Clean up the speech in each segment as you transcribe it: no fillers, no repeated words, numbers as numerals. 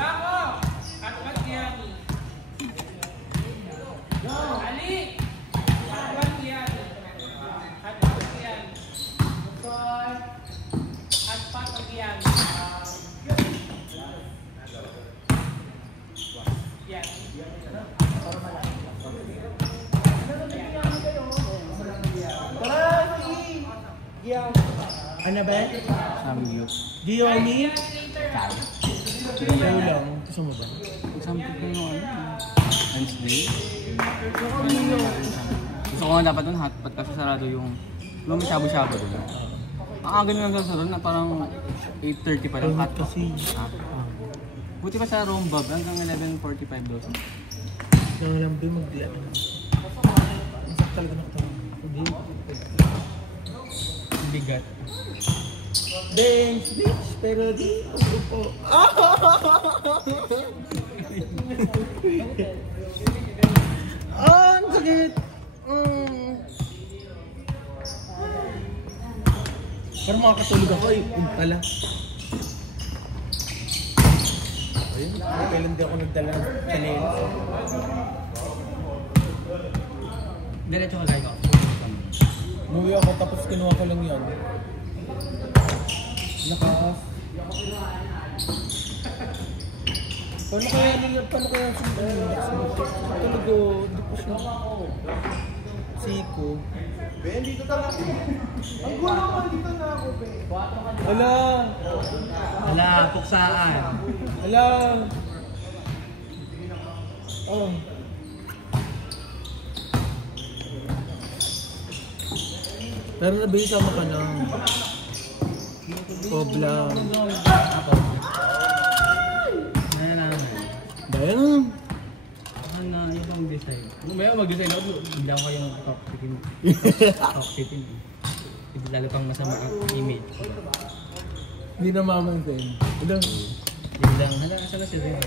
Bako! At Batyang. Ali! At Batyang. At Batyang. At Batyang. Yan. Ano ba? Samgyup. Giyomi? Kaya. Ikaw lang. Gusto mo ba? Samgyup ko yung Wednesday. Gusto ko nga dapat doon hotpot kasi sarado yung shabu-shabu doon. Ganun lang sa doon na parang 8:30 pa lang hot kasi. Buti pa sa Rombab hanggang 11:45 daw. Yung alam ba yung mag-diyan? Masak talaga nakatawa. Hindi. Bigat. Dance, bitch, pero di po. Ang sakit! Pero makakatulog ako eh. Pala. Ayun, kailan di ako nagdala ng chanelas. Diretso ka gaya ko. Umuwi ako tapos kinuha ko lang yun. Naka-off. Paano kaya sundan? Talaga, hindi ko siya. Siko. Ben, dito talaga. Ang gulo ko, dito na ako, Ben. Hala! Hala, tuksaan. Hala! Oh. Pero nabisama ka na. Pobla. Ako. Dayan. Yung pang design. May mag-design ako, hindi ako yung toxic-in. Toxic-in. Hindi lalo pang masama ang image. Hindi na mamansin. Ilang? Yun lang. Hala, asa na siya rin?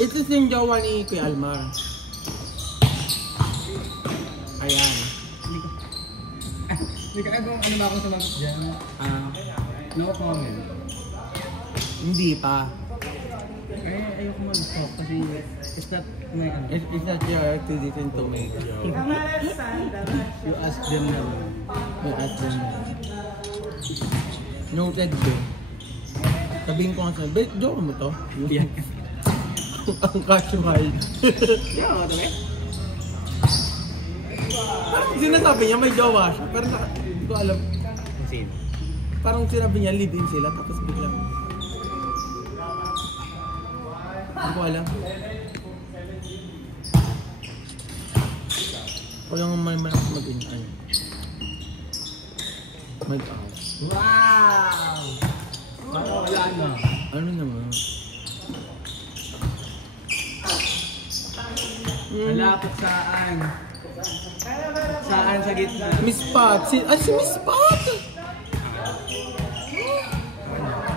Ito yung jowa ni Kuya Almar. Ayan. Hindi ka ano ba akong sumagot dyan? No comment. Hindi pa. Ayoko mag-stop kasi it's not my ano. It's not your activity to make a joke. You ask them now. You ask them. Noted ko. Sabihin ko nga sa'yo, ba't joke mo to? Yan. Ang casual. Yeah, ito ba? Parang sinasabi niya may jowa siya, pero hindi ko alam. Sino? Parang sinabi niya live-in sila, tapos biglang hindi ko alam. Wala nga may mag-in ano. Mag-out. Wow! Wala na. Ano naman? Malapit saan? Saan sa gitna? Miss Pat! Si Miss Pat!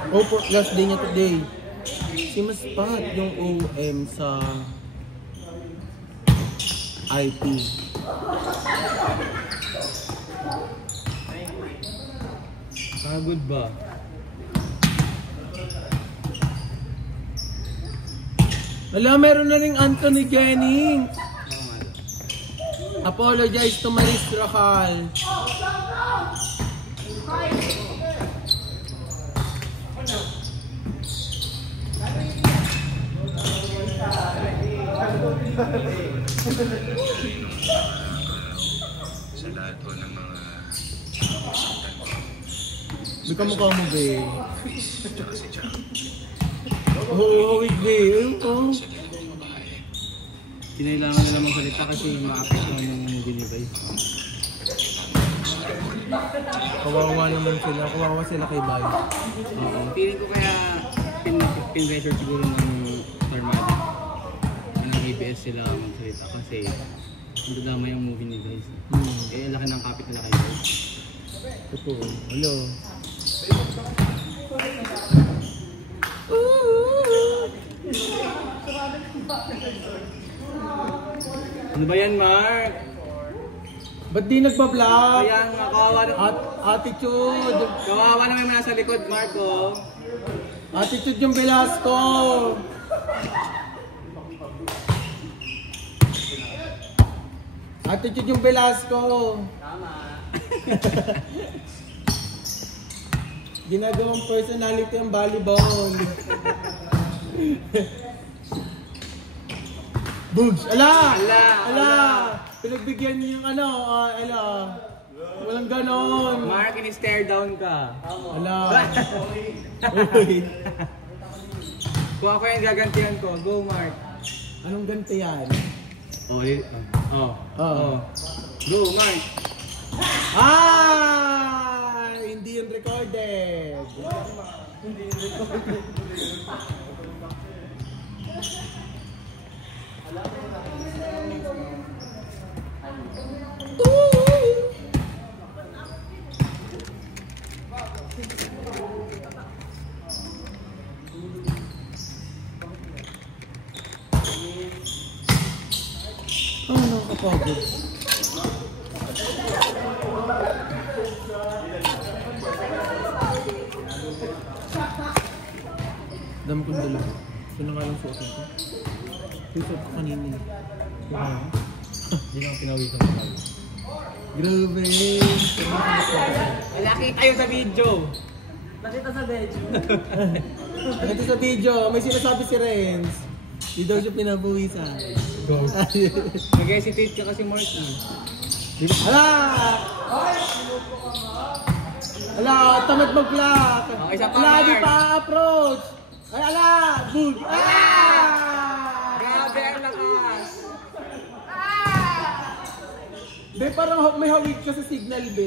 Oh, last day niya today. Si Miss Pat, yung OM sa IP. Pagod ba? Wala, meron na ring Anthony Jennings. Apologize to Maris Racal. Sa lahat po ng mga Bika mukha mo, be. tsaka si Jack. Oo, weekday. Ayun po. Kinailangan nila magsalita kasi ma-apektuhan yung movie ni Vice. Kawawa naman sila. Kawawa sila kay Bay. Oo. Feeling ko kaya pin-pressure siguro ng Armada. Ng ABS sila magsalita kasi madadama yung movie ni Vice. Eh, laki ng kapit nila kay Vice. Totoo. Hello. Ano ba yan, Mark? Ba't di nagpa-vlog? Ayan nga, kawawa na. Attitude. Kawawa na may mga nasa likod, Marco. Attitude yung Velasco. Attitude yung Velasco. Tama. Ginagawang personality ang volleyball. Bugs! Ala! Ala! Ala! Pinagbigyan niyo yung ano, ala. Walang ganon. Mark, ini-stare down ka. Ala. Uy. Kung ako yung gagantihan ko, go Mark. Anong ganti yan? Oh. Go Mark. Hindi yun recorded. Nakakapagod. Dami kong dala. Ito na nga lang suotin ko. Suot ko kanina. Hindi lang pinawisan ko tayo. Grabe! Malaki tayo sa video! Nakita sa video. Ito sa video, may sinasabi si Renz. Di daw siya pinabuhisan. Go! Nag-hesitate ka kasi Marky. Hala! Hala, tamad mag-vlog! Okay, isa pa, Hala, di Mark. pa approach! Ay, ala! Bug! Grabe ang lakas! Be, parang may hawig ka sa signal, be.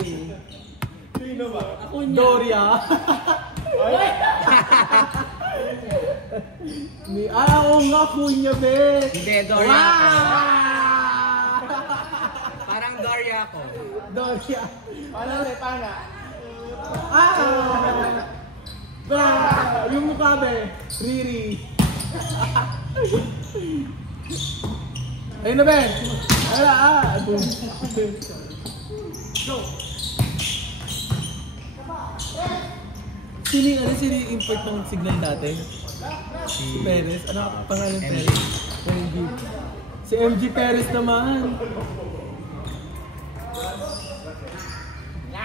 Sino ba? Ako niya. Doria. Oo nga, kunya, be. Hindi, Doria ako. Wow! Parang Doria ako. Doria. Paano rin? Paano? Yung mukha, be. Riri. Ayun na, be. Ala, Go. Sino yung import ng signal dati? Si Perez. Ano ang pangalan Perez? MG. Si MG Perez naman.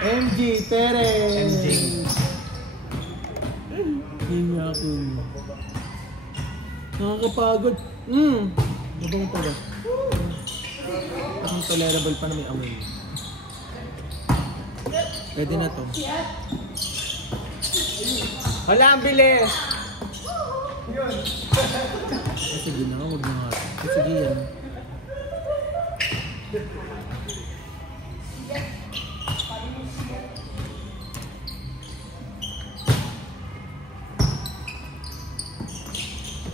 MG Perez. MG. Hindi ako. Nakakapagod. Mabang pa ba? Ang tolerable pa na may amoy. Pwede na to. Wala, ang bilis! Sige na, huwag na nga. Sige yan.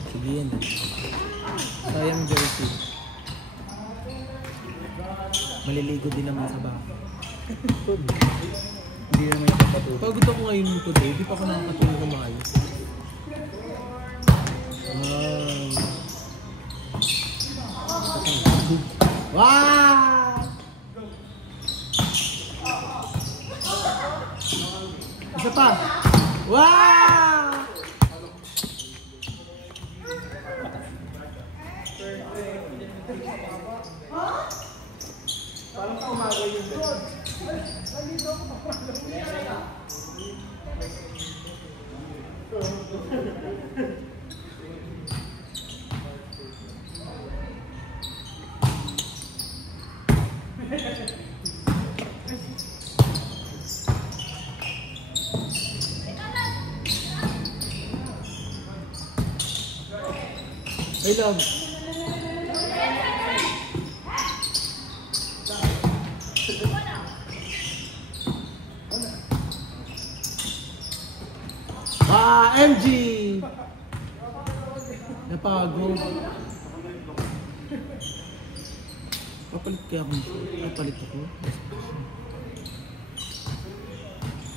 Sige yan. Sayang jersey. Maliligo din naman sa baka. Hindi naman yung patuloy. Pagod ako ngayon today, di pa ako nakakatulog ng maayos. Wow! Isa pa! Wow! Parang kumagay yung doon. I love. MG! Napagod. Papalit kaya ako nito. Papalit ako.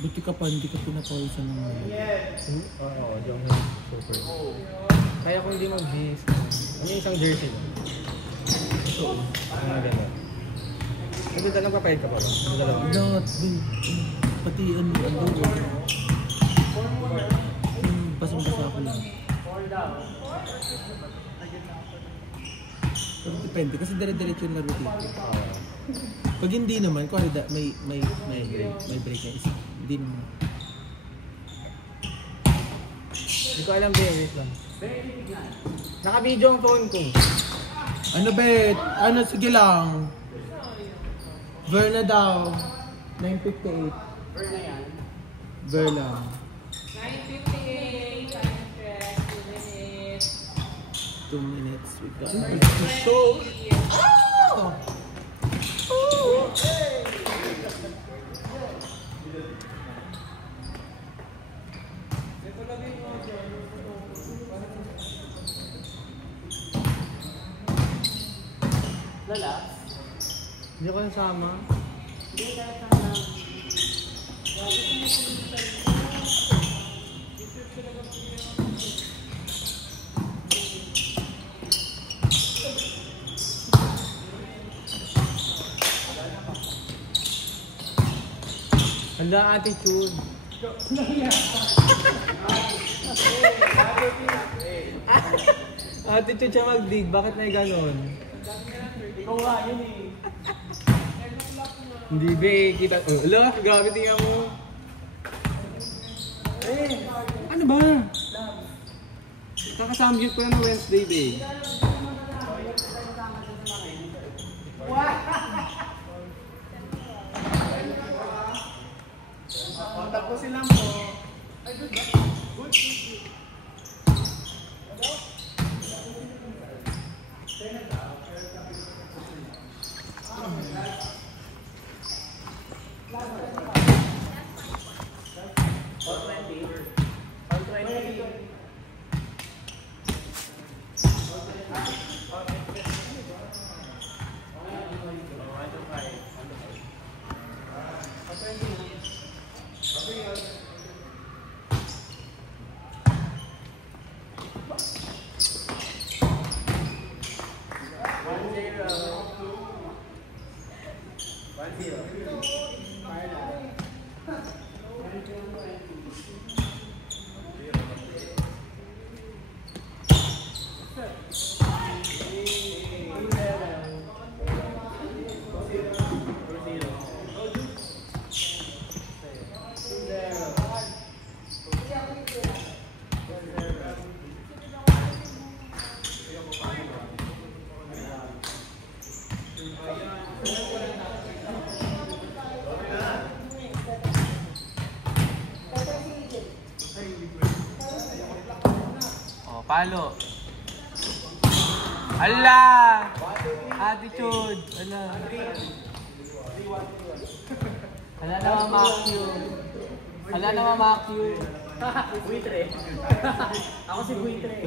Buti ka pa, hindi ka pinapawisan ng mga. Oo, yung super. Kaya kung hindi mag-gis, ano yung isang jersey? Ito. Ano gano'n? Nagdadalang papayad ka pa ba? Not, pati ano, basang-basa ako lang. Pero depende, kasi dire-diretso yung laro dito. Pag hindi naman, kung may break na isa, hindi naman. Hindi ko alam, wait lang. Naka-video ang phone ko. Ano bet? Ano, sige lang. Verna daw. 9:58. Ver na yan. Ver lang. 9:58. Time check. 2 minutes. 2 minutes. We got So. Oh! Lala. Hindi ko nasama. Hindi ka sana. Hala, attitude. Attitude siya mag-dig. Bakit may ganon? Ikaw nga yun eh. Hindi be, kita. Oh, hala, grabe tingnan mo. Ano ba? Kakasamgyut ko na ng Wednesday be. Tapusin lang po. Ay, good ba? Good. Palo. Ala! Attitude. Ala. Ala naman Matthew. Ala naman Matthew. Buitre. Ako si Buitre.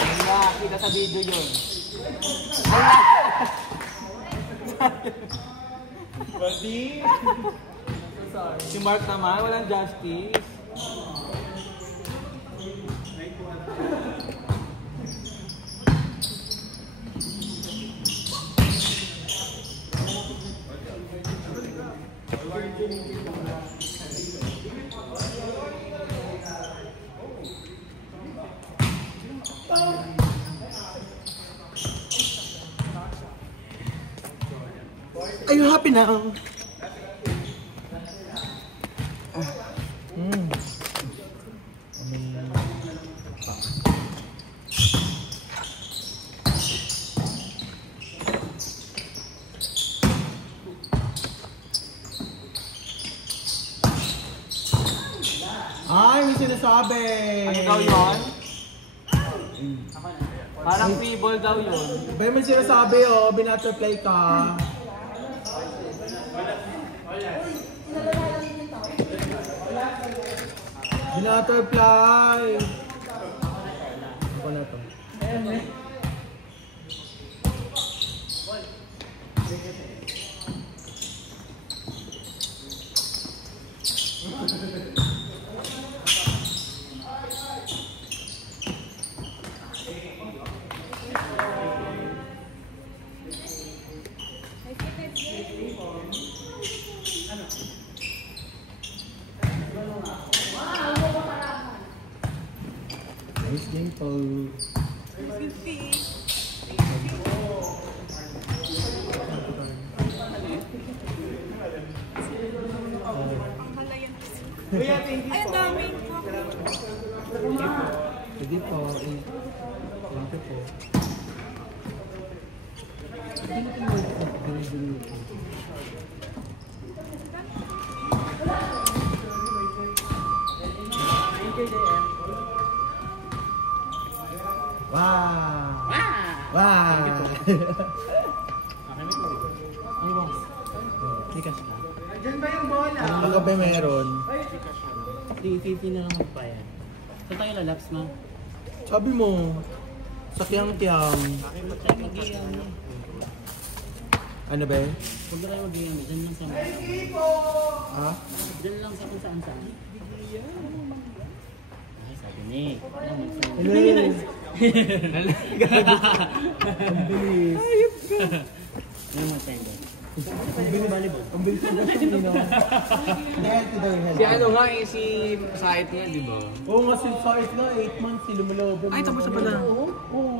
Ala, kita sa video yun. Buddy! Si Mark naman, walang justice. Are you happy now? sinasabi? Ano daw yun? Parang feeble daw yun. Ba may sinasabi oh, binutterfly ka. Binutterfly. Ako na to. Nice game po. Kuya, thank you Ay, ang po. dami. Sige po. Thank you po. Hindi natin Wow! Wow! Ay, boss. May cash ka? Diyan ba yung bola? Ang gabi meron. 350 na lang ang bayan. Saan tayo lalaps, ma? Sabi mo, sa kiyang-kiyang. Huwag tayo mag-iyan. Ano ba eh? Huwag na tayo mag-iyan. Diyan lang sa Ha? Diyan lang sa kung saan-saan. Ay, sabi ni. Hello! Ang bilis. Ano mag-tender? Ang bilis ng gusto nino. Dahil to their head. Si ano nga eh, si Sait nga, di ba? Oo nga, since sa 8 na, 8 months, lumalobo. Ay, tapos na pala. Oo.